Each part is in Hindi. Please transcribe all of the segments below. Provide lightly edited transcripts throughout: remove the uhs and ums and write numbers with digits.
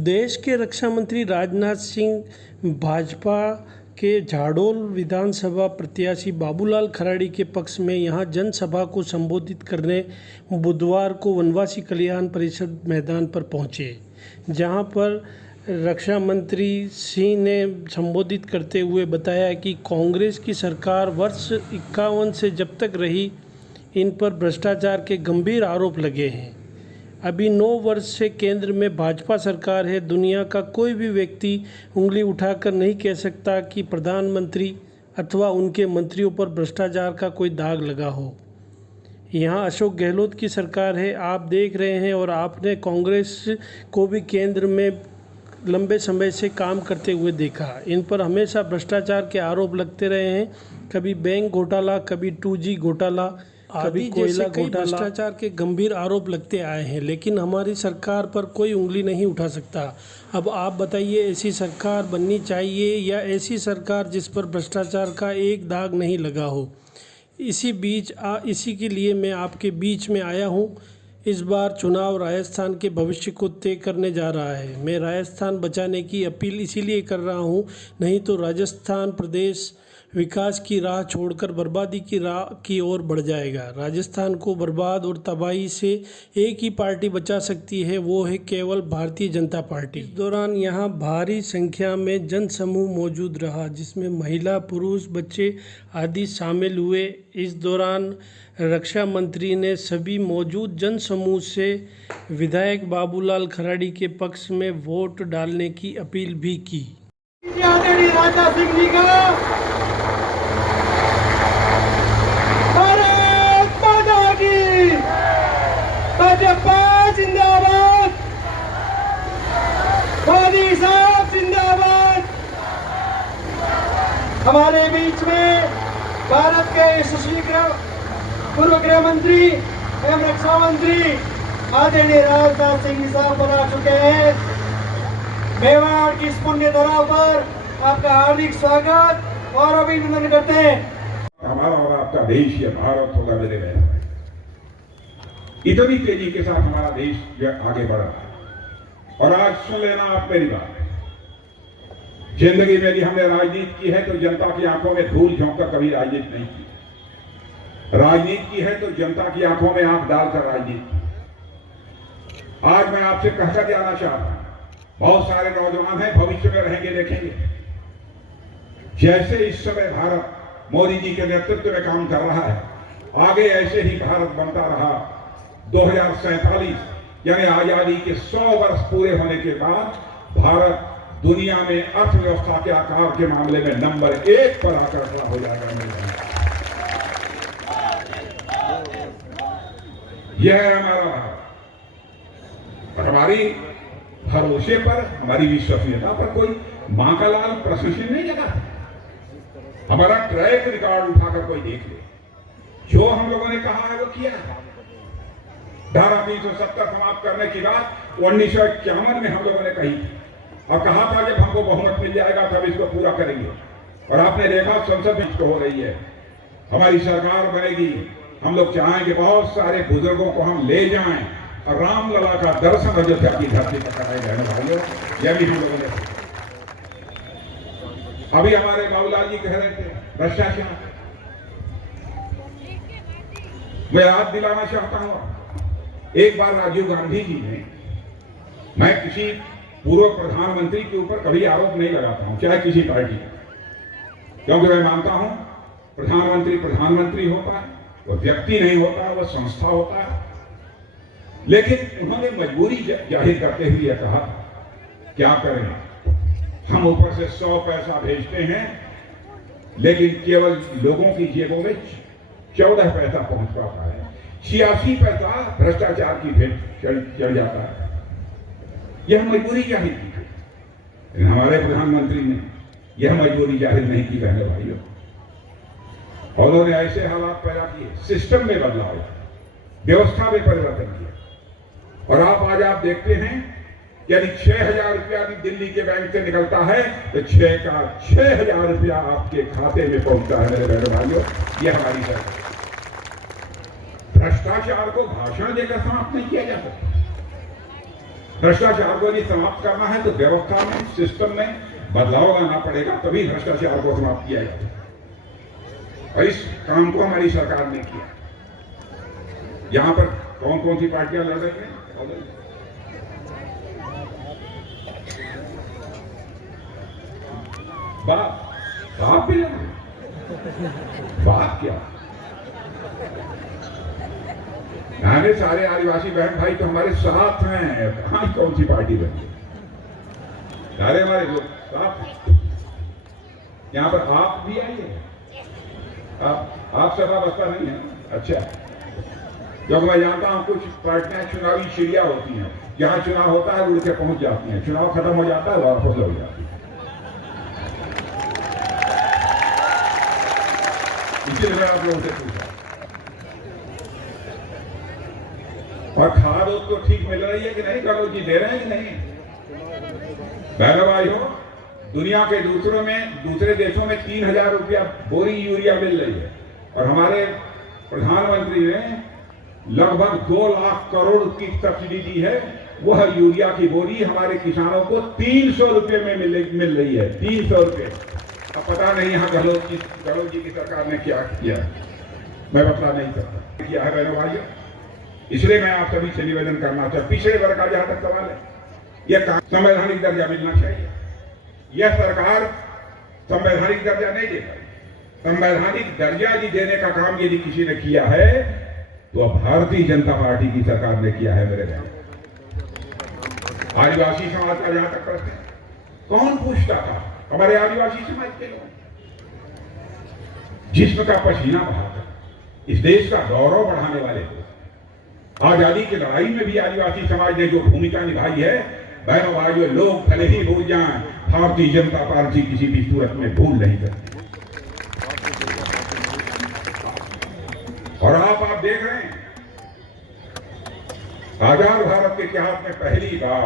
देश के रक्षा मंत्री राजनाथ सिंह भाजपा के झाड़ोल विधानसभा प्रत्याशी बाबूलाल खराड़ी के पक्ष में यहां जनसभा को संबोधित करने बुधवार को वनवासी कल्याण परिषद मैदान पर पहुंचे, जहां पर रक्षा मंत्री सिंह ने संबोधित करते हुए बताया कि कांग्रेस की सरकार वर्ष 51 से जब तक रही, इन पर भ्रष्टाचार के गंभीर आरोप लगे हैं। अभी 9 वर्ष से केंद्र में भाजपा सरकार है। दुनिया का कोई भी व्यक्ति उंगली उठाकर नहीं कह सकता कि प्रधानमंत्री अथवा उनके मंत्रियों पर भ्रष्टाचार का कोई दाग लगा हो। यहाँ अशोक गहलोत की सरकार है, आप देख रहे हैं, और आपने कांग्रेस को भी केंद्र में लंबे समय से काम करते हुए देखा। इन पर हमेशा भ्रष्टाचार के आरोप लगते रहे हैं, कभी बैंक घोटाला, कभी 2G घोटाला, कभी कोयला घोटाला। भ्रष्टाचार के गंभीर आरोप लगते आए हैं, लेकिन हमारी सरकार पर कोई उंगली नहीं उठा सकता। अब आप बताइए, ऐसी सरकार बननी चाहिए या ऐसी सरकार जिस पर भ्रष्टाचार का एक दाग नहीं लगा हो। इसी के लिए मैं आपके बीच में आया हूँ। इस बार चुनाव राजस्थान के भविष्य को तय करने जा रहा है। मैं राजस्थान बचाने की अपील इसीलिए कर रहा हूँ, नहीं तो राजस्थान प्रदेश विकास की राह छोड़कर बर्बादी की राह की ओर बढ़ जाएगा। राजस्थान को बर्बाद और तबाही से एक ही पार्टी बचा सकती है, वो है केवल भारतीय जनता पार्टी। इस दौरान यहाँ भारी संख्या में जनसमूह मौजूद रहा, जिसमें महिला, पुरुष, बच्चे आदि शामिल हुए। इस दौरान रक्षा मंत्री ने सभी मौजूद जनसमूह से विधायक बाबूलाल खराड़ी के पक्ष में वोट डालने की अपील भी की। राजा सिंह जी का भाजपा जिंदाबाद, मोदी साहब जिंदाबाद। हमारे बीच में भारत के यशस्वी पूर्व गृह मंत्री एवं रक्षा मंत्री आदरणीय राजनाथ सिंह साहब बना चुके हैं। मेवाड़ की इस पुण्य धरा पर आपका हार्दिक स्वागत और अभिनंदन करते हैं। हमारा और आपका देश ये भारत होगा मेरे बहन। इतनी तेजी के साथ हमारा देश आगे बढ़ रहा है। और आज सुन लेना आप मेरी बात, जिंदगी में यदि हमने राजनीति की है तो जनता की आंखों में धूल झोंककर कभी राजनीति नहीं की। राजनीति की है तो जनता की आंखों में आंख डालकर राजनीति। आज मैं आपसे कहकर जाना चाहता हूं, बहुत सारे नौजवान हैं, भविष्य में रहेंगे, देखेंगे। जैसे इस समय भारत मोदी जी के नेतृत्व में काम कर रहा है, आगे ऐसे ही भारत बनता रहा। 2047 यानी आजादी के 100 वर्ष पूरे होने के बाद भारत दुनिया में अर्थव्यवस्था के आकार के मामले में नंबर 1 पर आकर खड़ा हो जाएगा। यह है हमारा भारत, और हमारी भरोसे पर, हमारी विश्वसनीयता पर कोई मां का लाल प्रश्न चिन्ह नहीं लगा। हमारा ट्रैक रिकॉर्ड उठाकर कोई देख ले, जो हम लोगों ने कहा है वो किया है। धारा 370 समाप्त करने की बात 1951 में हम लोगों ने कही और कहा था जब हमको बहुमत मिल जाएगा तब इसको पूरा करेंगे। और आपने देखा संसद में हो रही है, हमारी सरकार बनेगी। हम लोग चाहेंगे बहुत सारे बुजुर्गों को हम ले जाएं और रामलला का दर्शन अयोध्या की धरती पर कराए जाने वाले, यह भी हम लोगों ने। अभी हमारे बाबूलाल जी कह रहे थे भ्रष्टाचार, मैं याद दिलाना चाहता हूं, एक बार राजीव गांधी जी ने, मैं किसी पूर्व प्रधानमंत्री के ऊपर कभी आरोप नहीं लगाता हूं, चाहे किसी पार्टी का, क्योंकि मैं मानता हूं प्रधानमंत्री होता है, वो व्यक्ति नहीं होता, वो संस्था होता है। लेकिन उन्होंने मजबूरी जाहिर करते हुए कहा, क्या करें, हम ऊपर से 100 पैसा भेजते हैं, लेकिन केवल लोगों की जेबों में 14 पैसा पहुंच पाता है, 86 पैसा भ्रष्टाचार की भेंट चढ़ जाता है। यह मजबूरी जाहिर की थी, लेकिन हमारे प्रधानमंत्री ने यह मजबूरी जाहिर नहीं की बहनों भाइयों। और उन्होंने ऐसे हालात पैदा किए, सिस्टम में बदलाव, व्यवस्था में परिवर्तन किया। और आज आप देखते हैं, यदि 6000 रुपया दिल्ली के बैंक से निकलता है तो 6000 रुपया आपके खाते में पहुंचता है मेरे बहनों भाइयों। यह हमारी सरकार। भ्रष्टाचार को भाषण देकर समाप्त नहीं किया जा सकता। भ्रष्टाचार को यदि समाप्त करना है तो व्यवस्था में, सिस्टम में बदलाव लाना पड़ेगा, तभी भ्रष्टाचार को समाप्त किया जाएगा। और इस काम को हमारी सरकार ने किया। यहां पर कौन कौन सी पार्टियां लड़ रही हैं? बात भी लड़ रहे, बात क्या? हमारे सारे आदिवासी बहन भाई तो हमारे साथ हैं, कहां कौन सी पार्टी बनी? सारे हमारे लोग साथ। यहां पर आप भी आइए, आप सभा बसता नहीं है? अच्छा, क्योंकि मैं जानता हूं कुछ पार्टियां चुनावी चिड़िया होती हैं, जहां चुनाव होता है उड़ के पहुंच जाती हैं, चुनाव खत्म हो जाता है वापस लौट जाती है। इसलिए मैं आप लोगों से पूछा, और खाद उसको ठीक मिल रही है कि नहीं? करो जी, दे रहे हैं कि नहीं? बहनों भाइयों, दुनिया के दूसरे देशों में 3,000 रुपया बोरी यूरिया मिल रही है, और हमारे प्रधानमंत्री ने लगभग 2 लाख करोड़ की सब्सिडी दी है। वह यूरिया की बोरी हमारे किसानों को 300 रुपये में मिल रही है, 300 रुपये। अब पता नहीं यहाँ गहलोत जी की सरकार ने क्या किया, मैं बता नहीं सकता किया है बहनों भाइयों। इसलिए मैं आप सभी से निवेदन करना चाहता हूं, पिछड़े वर्ग का जहां तक सवाल है, यह संवैधानिक दर्जा मिलना चाहिए। यह सरकार संवैधानिक दर्जा नहीं दे पाई। संवैधानिक दर्जा यदि देने का काम यदि किसी ने किया है तो अब भारतीय जनता पार्टी की सरकार ने किया है। मेरे भाई, आदिवासी समाज का जहां तक प्रश्न है, कौन पूछता था? हमारे आदिवासी समाज के लोग, जिस्म का पसीना बहाकर इस देश का गौरव बढ़ाने वाले लोग। आजादी की लड़ाई में भी आदिवासी समाज ने जो भूमिका निभाई है, बहनों भाइयों, लोग भले ही भूल जाएं, भारतीय जनता पार्टी किसी भी सूरत में भूल नहीं सकती। और आप देख रहे हैं, आजाद भारत के इतिहास में पहली बार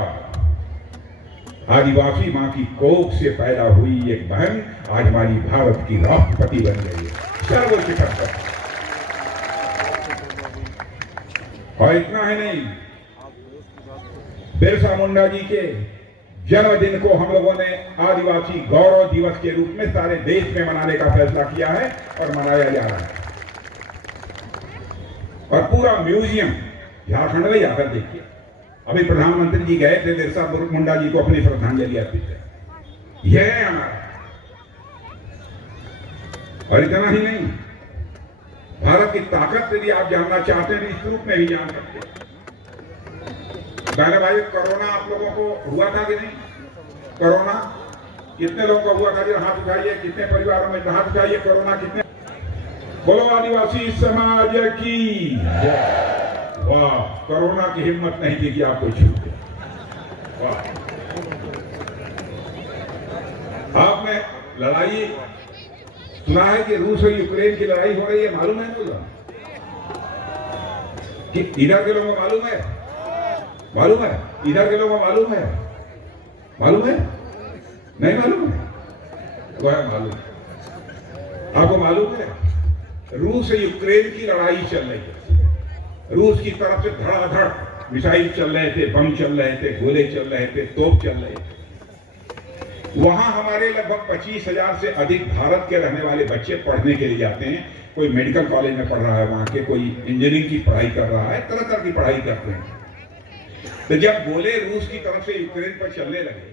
आदिवासी मां की कोख से पैदा हुई एक बहन आज हमारी भारत की राष्ट्रपति बन गई है, सर्वोच्च पद पर। और इतना ही नहीं, बिरसा मुंडा जी के जन्मदिन को हम लोगों ने आदिवासी गौरव दिवस के रूप में सारे देश में मनाने का फैसला किया है और मनाया जा रहा है। और पूरा म्यूजियम झारखंड में जाकर देखिए। अभी प्रधानमंत्री जी गए थे बिरसा मुंडा जी को अपनी श्रद्धांजलि अर्पित है। यह है हमारा। और इतना ही नहीं, भारत की ताकत यदि आप जानना चाहते हैं इस रूप में भी जान सकते हैं। भाई, कोरोना आप लोगों को हुआ था कि नहीं? कोरोना कितने लोगों को हुआ था? जरा हाथ उठाइए, कितने परिवारों में हाथ उठाइए। कोरोना कितने? बोलो आदिवासी समाज की वाह। कोरोना की हिम्मत नहीं थी कि आपको छूटे। वाह। आपने लड़ाई सुना है कि रूस और यूक्रेन की लड़ाई हो रही है, मालूम है? बोलो कि इधर के लोगों को मालूम है? मालूम है? इधर के लोगों को मालूम है? मालूम है? नहीं मालूम है? वह मालूम है। आपको मालूम है रूस और यूक्रेन की लड़ाई चल रही है। रूस की तरफ से धड़ाधड़ मिसाइल चल रहे थे, बम चल रहे थे, गोले चल रहे थे, तोप चल रहे थे। वहां हमारे लगभग 25,000 से अधिक भारत के रहने वाले बच्चे पढ़ने के लिए जाते हैं। कोई मेडिकल कॉलेज में पढ़ रहा है वहां के, कोई इंजीनियरिंग की पढ़ाई कर रहा है, तरह तरह की पढ़ाई करते हैं। तो जब गोले रूस की तरफ से यूक्रेन पर चलने लगे